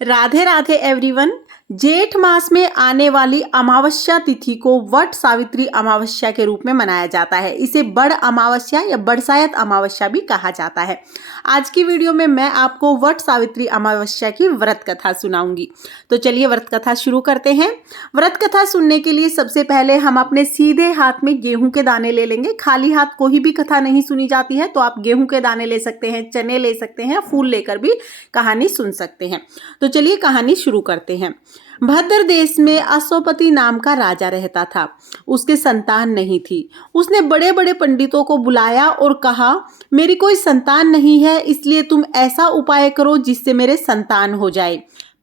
Radhe Radhe everyone. जेठ मास में आने वाली अमावस्या तिथि को वट सावित्री अमावस्या के रूप में मनाया जाता है। इसे बड़ अमावस्या या बरसायत अमावस्या भी कहा जाता है। आज की वीडियो में मैं आपको वट सावित्री अमावस्या की व्रत कथा सुनाऊंगी। तो चलिए व्रत कथा शुरू करते हैं। व्रत कथा सुनने के लिए सबसे पहले हम अपने सीधे हाथ में गेहूं के दाने ले लेंगे। खाली हाथ कोई भी कथा नहीं सुनी जाती है, तो आप गेहूं के दाने ले सकते हैं, चने ले सकते हैं, फूल लेकर भी कहानी सुन सकते हैं। तो चलिए कहानी शुरू करते हैं। भद्र देश में अश्वपति नाम का राजा रहता था। उसके संतान नहीं थी। उसने बड़े बड़े पंडितों को बुलाया और कहा, मेरी कोई संतान नहीं है, इसलिए तुम ऐसा उपाय करो जिससे मेरे संतान हो जाए।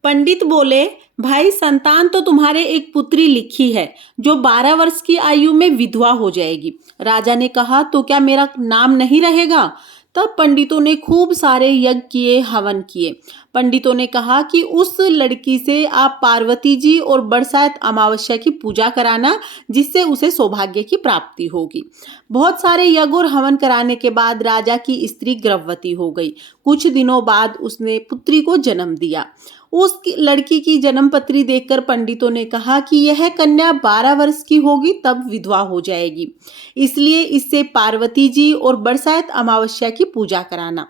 पंडित बोले, भाई संतान तो तुम्हारे एक पुत्री लिखी है जो 12 वर्ष की आयु में विधवा हो जाएगी। राजा ने कहा, तो क्या मेरा नाम नहीं रहेगा? तब पंडितों ने खूब सारे यज्ञ किए, हवन किए। पंडितों ने कहा कि उस लड़की से आप पार्वती जी और बरसात अमावस्या की पूजा कराना, जिससे उसे सौभाग्य की प्राप्ति होगी। बहुत सारे यज्ञ और हवन कराने के बाद राजा की स्त्री गर्भवती हो गई। कुछ दिनों बाद उसने पुत्री को जन्म दिया। उस लड़की की जन्म पत्री देखकर पंडितों ने कहा कि यह कन्या 12 वर्ष की होगी तब विधवा हो जाएगी, इसलिए इससे पार्वती जी और बरसात अमावस्या की पूजा कराना।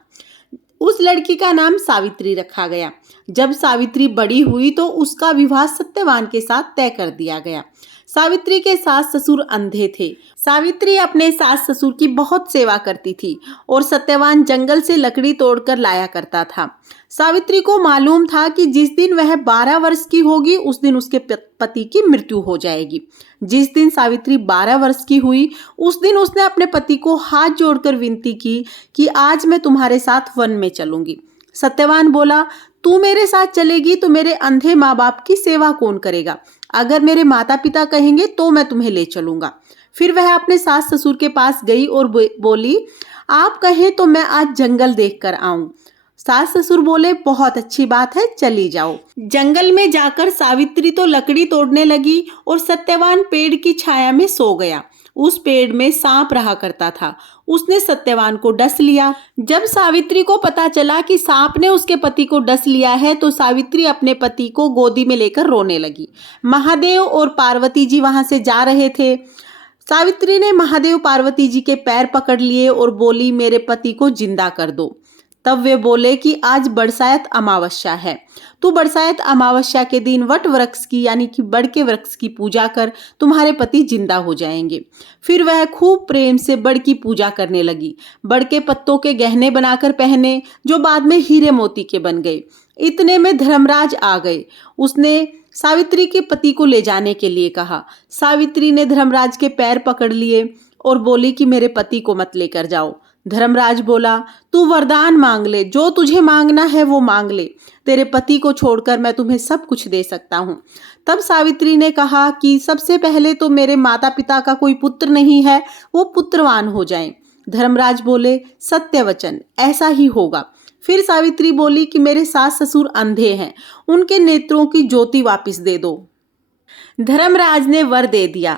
उस लड़की का नाम सावित्री रखा गया। जब सावित्री बड़ी हुई तो उसका विवाह सत्यवान के साथ तय कर दिया गया। सावित्री के सास ससुर अंधे थे। सावित्री अपने सास ससुर की बहुत सेवा करती थी और सत्यवान जंगल से लकड़ी तोड़कर लाया करता था। सावित्री को मालूम था कि जिस दिन वह 12 वर्ष की होगी उस दिन उसके पति की मृत्यु हो जाएगी। जिस दिन सावित्री 12 वर्ष की हुई उस दिन उसने अपने पति को हाथ जोड़कर विनती की कि आज मैं तुम्हारे साथ वन में चलूंगी। सत्यवान बोला, तू मेरे साथ चलेगी तो मेरे अंधे माँ बाप की सेवा कौन करेगा? अगर मेरे माता पिता कहेंगे तो मैं तुम्हें ले चलूंगा। फिर वह अपने सास ससुर के पास गई और बोली, आप कहें तो मैं आज जंगल देख कर आऊं। सास ससुर बोले, बहुत अच्छी बात है, चली जाओ। जंगल में जाकर सावित्री तो लकड़ी तोड़ने लगी और सत्यवान पेड़ की छाया में सो गया। उस पेड़ में सांप रहा करता था। उसने सत्यवान को डस लिया। जब सावित्री को पता चला कि सांप ने उसके पति को डस लिया है तो सावित्री अपने पति को गोदी में लेकर रोने लगी। महादेव और पार्वती जी वहां से जा रहे थे। सावित्री ने महादेव पार्वती जी के पैर पकड़ लिए और बोली, मेरे पति को जिंदा कर दो। तब वे बोले कि आज बरसात अमावस्या है, तू बरसात अमावस्या के दिन वट वृक्ष की यानी कि बड़ के वृक्ष की पूजा कर, तुम्हारे पति जिंदा हो जाएंगे। फिर वह खूब प्रेम से बड़ की पूजा करने लगी। बड़ के पत्तों के गहने बनाकर पहने जो बाद में हीरे मोती के बन गए। इतने में धर्मराज आ गए। उसने सावित्री के पति को ले जाने के लिए कहा। सावित्री ने धर्मराज के पैर पकड़ लिए और बोली कि मेरे पति को मत लेकर जाओ। धर्मराज बोला, तू वरदान मांग ले, जो तुझे मांगना है वो मांग ले, तेरे पति को छोड़कर मैं तुम्हें सब कुछ दे सकता हूँ। तब सावित्री ने कहा कि सबसे पहले तो मेरे माता पिता का कोई पुत्र नहीं है, वो पुत्रवान हो जाएं। धर्मराज बोले, सत्य वचन, ऐसा ही होगा। फिर सावित्री बोली कि मेरे सास ससुर अंधे हैं, उनके नेत्रों की ज्योति वापस दे दो। धर्मराज ने वर दे दिया।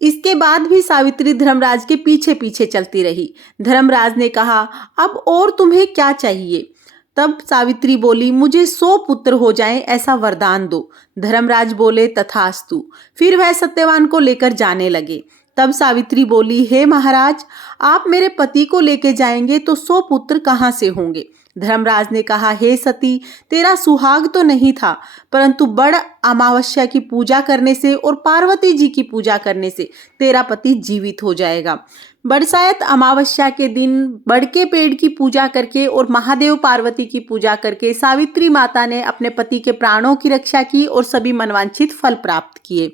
इसके बाद भी सावित्री धर्मराज के पीछे पीछे चलती रही। धर्मराज ने कहा, अब और तुम्हें क्या चाहिए? तब सावित्री बोली, मुझे 100 पुत्र हो जाएं, ऐसा वरदान दो। धर्मराज बोले, तथास्तु। फिर वह सत्यवान को लेकर जाने लगे। तब सावित्री बोली, हे महाराज, आप मेरे पति को लेके जाएंगे तो 100 पुत्र कहाँ से होंगे? धर्मराज ने कहा, हे सती, तेरा सुहाग तो नहीं था, परंतु बड़ अमावस्या की पूजा करने से और पार्वती जी की पूजा करने से तेरा पति जीवित हो जाएगा। बरसात अमावस्या के दिन बड़ के पेड़ की पूजा करके और महादेव पार्वती की पूजा करके सावित्री माता ने अपने पति के प्राणों की रक्षा की और सभी मनवांछित फल प्राप्त किए।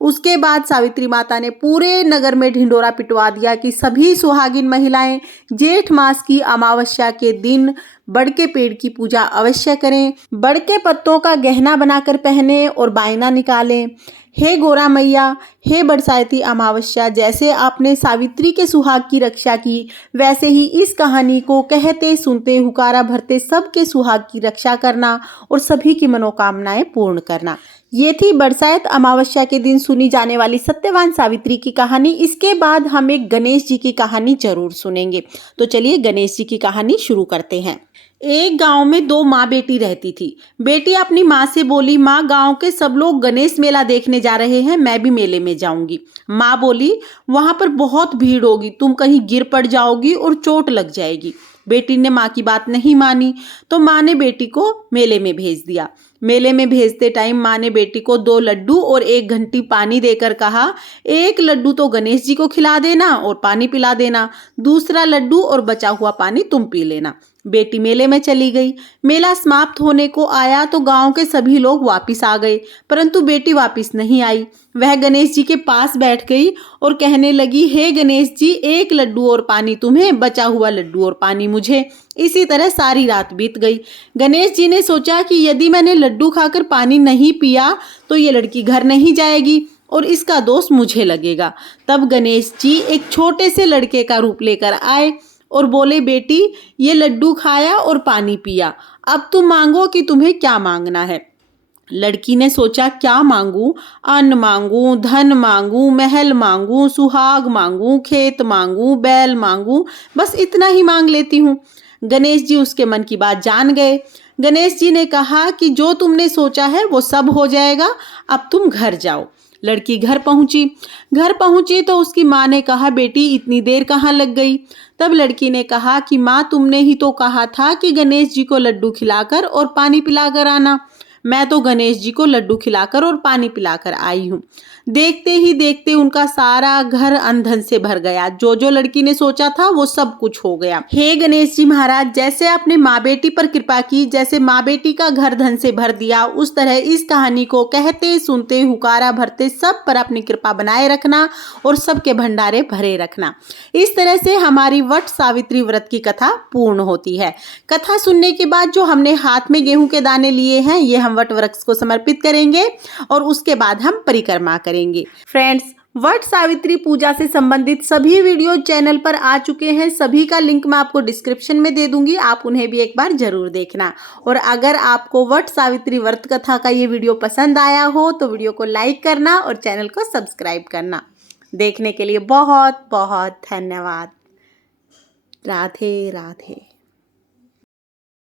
उसके बाद सावित्री माता ने पूरे नगर में ढिंडोरा पिटवा दिया कि सभी सुहागिन महिलाएं जेठ मास की अमावस्या के दिन बड़ के पेड़ की पूजा अवश्य करें, बड़ के पत्तों का गहना बनाकर पहने और बायना निकालें। हे गोरा मैया, हे बरसाती अमावस्या, जैसे आपने सावित्री के सुहाग की रक्षा की, वैसे ही इस कहानी को कहते सुनते हुकारा भरते सबके सुहाग की रक्षा करना और सभी की मनोकामनाएं पूर्ण करना। ये थी बरसात अमावस्या के दिन सुनी जाने वाली सत्यवान सावित्री की कहानी। इसके बाद हम एक गणेश जी की कहानी जरूर सुनेंगे। तो चलिए गणेश जी की कहानी शुरू करते हैं। एक गांव में दो माँ बेटी रहती थी। बेटी अपनी माँ से बोली, माँ गांव के सब लोग गणेश मेला देखने जा रहे हैं, मैं भी मेले में जाऊंगी। माँ बोली, वहां पर बहुत भीड़ होगी, तुम कहीं गिर पड़ जाओगी और चोट लग जाएगी। बेटी ने माँ की बात नहीं मानी तो माँ ने बेटी को मेले में भेज दिया। मेले में भेजते टाइम माँ ने बेटी को 2 लड्डू और 1 घंटी पानी देकर कहा, 1 लड्डू तो गणेश जी को खिला देना और पानी पिला देना, दूसरा लड्डू और बचा हुआ पानी तुम पी लेना। बेटी मेले में चली गई। मेला समाप्त होने को आया तो गांव के सभी लोग वापिस आ गए, परंतु बेटी वापिस नहीं आई। वह गणेश जी के पास बैठ गई और कहने लगी, हे गणेश जी, 1 लड्डू और पानी तुम्हें, बचा हुआ लड्डू और पानी मुझे। इसी तरह सारी रात बीत गई। गणेश जी ने सोचा कि यदि मैंने लड्डू खाकर पानी नहीं पिया तो ये लड़की घर नहीं जाएगी और इसका दोष मुझे लगेगा। तब गणेश जी एक छोटे से लड़के का रूप लेकर आए और बोले, बेटी ये लड्डू खाया और पानी पिया, अब तुम मांगो कि तुम्हें क्या मांगना है। लड़की ने सोचा, क्या मांगू? अन्न मांगू, धन मांगू, महल मांगू, सुहाग मांगू, खेत मांगू, बैल मांगू, बस इतना ही मांग लेती हूँ। गणेश जी उसके मन की बात जान गए। गणेश जी ने कहा कि जो तुमने सोचा है वो सब हो जाएगा, अब तुम घर जाओ। लड़की घर पहुंची तो उसकी माँ ने कहा, बेटी इतनी देर कहाँ लग गई? तब लड़की ने कहा कि माँ, तुमने ही तो कहा था कि गणेश जी को लड्डू खिलाकर और पानी पिलाकर आना। मैं तो गणेश जी को लड्डू खिलाकर और पानी पिलाकर आई हूँ। देखते ही देखते उनका सारा घर अंधन से भर गया। जो जो लड़की ने सोचा था वो सब कुछ हो गया। हे गणेश जी महाराज, जैसे आपने माँ बेटी पर कृपा की, जैसे माँ बेटी का घर धन से भर दिया, उस तरह इस कहानी को कहते सुनते हुकारा भरते सब पर अपनी कृपा बनाए रखना और सबके भंडारे भरे रखना। इस तरह से हमारी वट सावित्री व्रत की कथा पूर्ण होती है। कथा सुनने के बाद जो हमने हाथ में गेहूं के दाने लिए हैं, ये हम वट वृक्ष को समर्पित करेंगे और उसके बाद हम परिक्रमा करेंगे। फ्रेंड्स, वट सावित्री पूजा से संबंधित सभी वीडियो चैनल पर आ चुके हैं। सभी का लिंक मैं आपको डिस्क्रिप्शन में दे दूंगी, आप उन्हें भी एक बार जरूर देखना। और अगर आपको वट सावित्री व्रत कथा का ये वीडियो पसंद आया हो तो वीडियो को लाइक करना और चैनल को सब्सक्राइब करना। देखने के लिए बहुत बहुत धन्यवाद। राधे राधे।